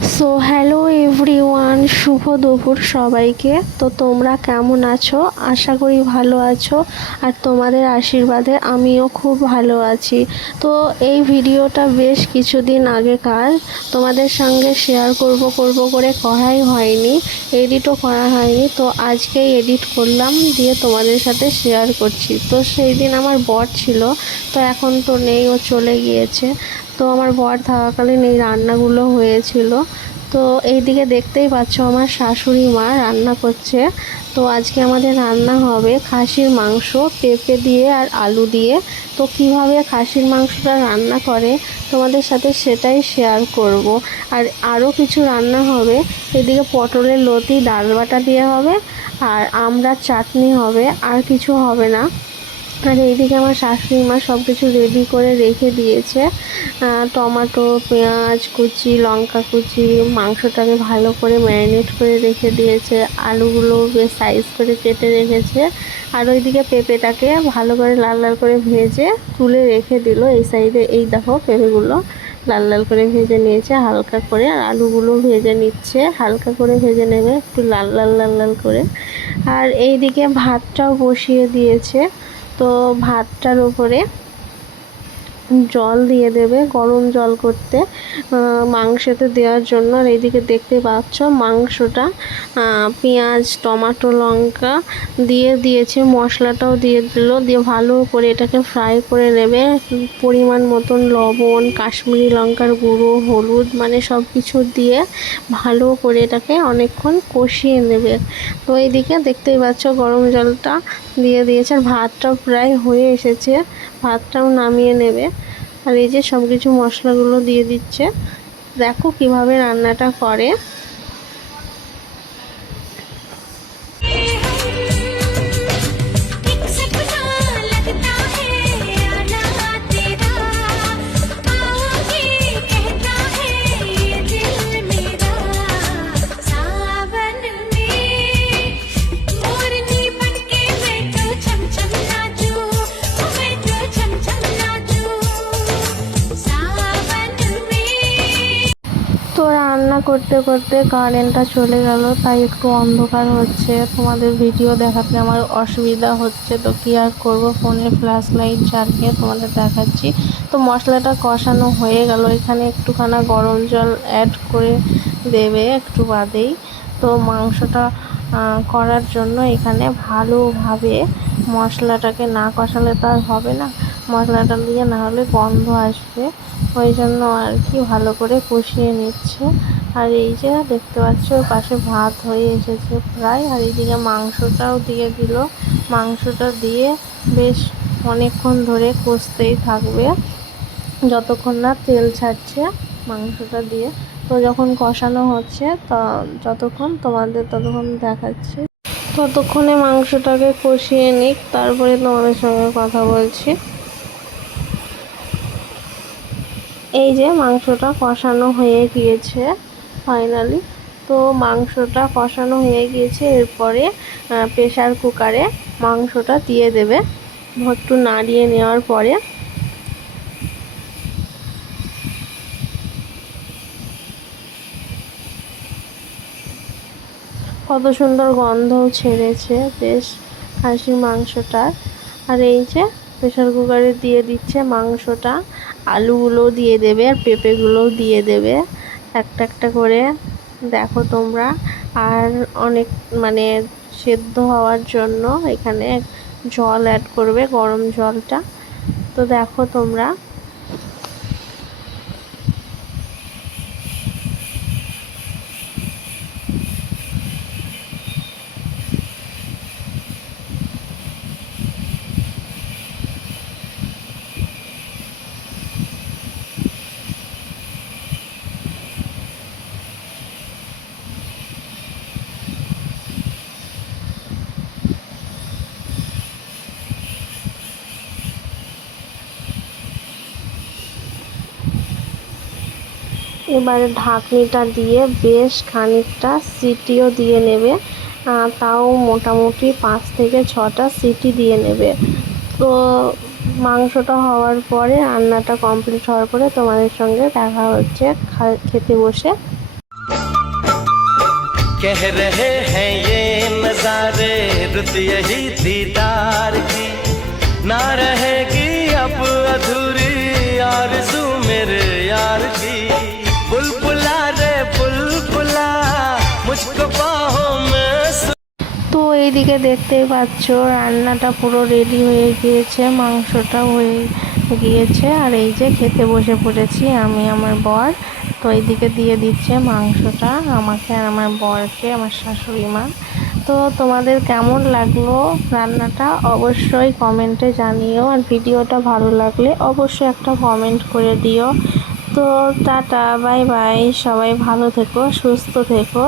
So hello everyone, শুভ দুপুর সবাইকে। তো তোমরা কেমন আছো? আশা করি ভালো আছো, আর তোমাদের আশীর্বাদে আমিও খুব ভালো আছি। তো এই ভিডিওটা বেশ কিছুদিন আগেকার, তোমাদের সঙ্গে শেয়ার করব করে করাই হয়নি, এডিটও করা হয়নি। তো আজকেই এডিট করলাম, দিয়ে তোমাদের সাথে শেয়ার করছি। তো সেই দিন আমার বর ছিল, তো এখন তো নেই, ও চলে গিয়েছে। তো আমার বর থাকাকালীন এই রান্নাগুলো হয়েছিল। তো এইদিকে দেখতেই পাচ্ছ আমার শাশুড়ি মা রান্না করছে। তো আজকে আমাদের রান্না হবে খাসির মাংস পেঁপে দিয়ে আর আলু দিয়ে। তো কিভাবে খাসির মাংসটা রান্না করে তোমাদের সাথে সেটাই শেয়ার করব। আর আরও কিছু রান্না হবে, এদিকে পটলের লতি ডাল বাটা দিয়ে হবে, আর আমড়ার চাটনি হবে, আর কিছু হবে না। আর এইদিকে আমার শাশুড়ি মা সব কিছু রেডি করে রেখে দিয়েছে। টমেটো, পেঁয়াজ কুচি, লঙ্কা কুচি, মাংসটাকে ভালো করে ম্যারিনেট করে রেখে দিয়েছে, আলুগুলো বেশ সাইজ করে কেটে রেখেছে। আর ওইদিকে পেঁপেটাকে ভালো করে লাল লাল করে ভেজে তুলে রেখে দিল এই সাইডে। এই দেখো পেঁপেগুলো লাল লাল করে ভেজে নিয়েছে হালকা করে, আর আলুগুলো ভেজে নিচ্ছে হালকা করে ভেজে নেবে, একটু লাল লাল লাল লাল করে। আর এইদিকে ভাতটাও বসিয়ে দিয়েছে। তো ভাতটার উপরে জল দিয়ে দেবে, গরম জল করতে মাংসতে দেওয়ার জন্য। আর এইদিকে দেখতে পাচ্ছ মাংসটা পেঁয়াজ টমেটো লঙ্কা দিয়ে দিয়েছে, মশলাটাও দিয়ে দিল, দিয়ে ভালো করে এটাকে ফ্রাই করে নেবে। পরিমাণ মতন লবণ, কাশ্মীরি লঙ্কার গুঁড়ো, হলুদ, মানে সব কিছু দিয়ে ভালো করে এটাকে অনেকক্ষণ কষিয়ে নেবে। তো এইদিকে দেখতেই পাচ্ছ গরম জলটা দিয়ে দিয়েছে, আর ভাতটাও প্রায় হয়ে এসেছে, ভাতটাও নামিয়ে নেবে। আর এই যে সব কিছু মশলাগুলো দিয়ে দিচ্ছে, দেখো কিভাবে রান্নাটা করে। তো রান্না করতে করতে কারেন্টটা চলে গেল, তাই একটু অন্ধকার হচ্ছে, তোমাদের ভিডিও দেখাতে আমার অসুবিধা হচ্ছে। তো কী আর করবো, ফোনের ফ্ল্যাশ লাইট জ্বালিয়ে তোমাদের দেখাচ্ছি। তো মশলাটা কষানো হয়ে গেল, এখানে একটুখানা গরম জল অ্যাড করে দেবে একটু বাদেই। তো মাংসটা করার জন্য এখানে ভালোভাবে মশলাটাকে না কষালে তো আর হবে না, মশলাটা দিয়ে না হলে গন্ধ আসবে, ওই জন্য আর কি ভালো করে কষিয়ে নিচ্ছে। আর এই যে দেখতে পাচ্ছ ওর পাশে ভাত হয়ে এসেছে প্রায়, আর এইদিকে মাংসটাও দিয়ে দিল। মাংসটা দিয়ে বেশ অনেকক্ষণ ধরে কষতেই থাকবে যতক্ষণ না তেল ছাড়ছে মাংসটা দিয়ে। তো যখন কষানো হচ্ছে যতক্ষণ তোমাদের ততক্ষণ দেখাচ্ছি, ততক্ষণে মাংসটাকে কষিয়ে নিক, তারপরে তোমাদের সঙ্গে কথা বলছি। এই যে মাংসটা কষানো হয়ে গিয়েছে ফাইনালি। তো মাংসটা কষানো হয়ে গিয়েছে, এরপরে প্রেসার কুকারে মাংসটা দিয়ে দেবে। একটু নাড়িয়ে নেওয়ার পরে কত সুন্দর গন্ধও ছেড়েছে বেশ খাসির মাংসটার। আর এই যে প্রেসার কুকারে দিয়ে দিচ্ছে মাংসটা, আলুগুলো দিয়ে দেবে আর পেঁপেগুলোও দিয়ে দেবে একটা একটা করে, দেখো তোমরা। আর অনেক মানে সেদ্ধ হওয়ার জন্য এখানে জল অ্যাড করবে, গরম জলটা। তো দেখো তোমরা। এবারে ঢাকনিটা দিয়ে বেশ খানিকটা সিটিও দিয়ে নেবে, তাও মোটামুটি 5 থেকে 6টা সিটি দিয়ে নেবে। তো মাংসটা হওয়ার পরে, রান্নাটা কমপ্লিট হওয়ার পরে তোমাদের সঙ্গে দেখা হচ্ছে খেতে বসে। कह रहे हैं ये नजारे रुत यही दीदार की ना रहेगी अब अधूरी आरज़ू मेरे यार की बुलबुला रे बुलबुला मुझको बाहों में তো এইদিকে দেখতেই পাচ্ছ রান্নাটা পুরো রেডি হয়ে গিয়েছে, মাংসটা হয়ে গিয়েছে। আর এই যে খেতে বসে পড়েছি আমি আমার বর। তো এইদিকে দিয়ে দিচ্ছে মাংসটা আমাকে আর আমার বরকে, আমার শাশুড়ি মা। তো তোমাদের কেমন লাগলো রান্নাটা অবশ্যই কমেন্টে জানিও, আর ভিডিওটা ভালো লাগলে অবশ্যই একটা কমেন্ট করে দিও। তো টাটা, বাই বাই, সবাই ভালো থেকো, সুস্থ থেকো।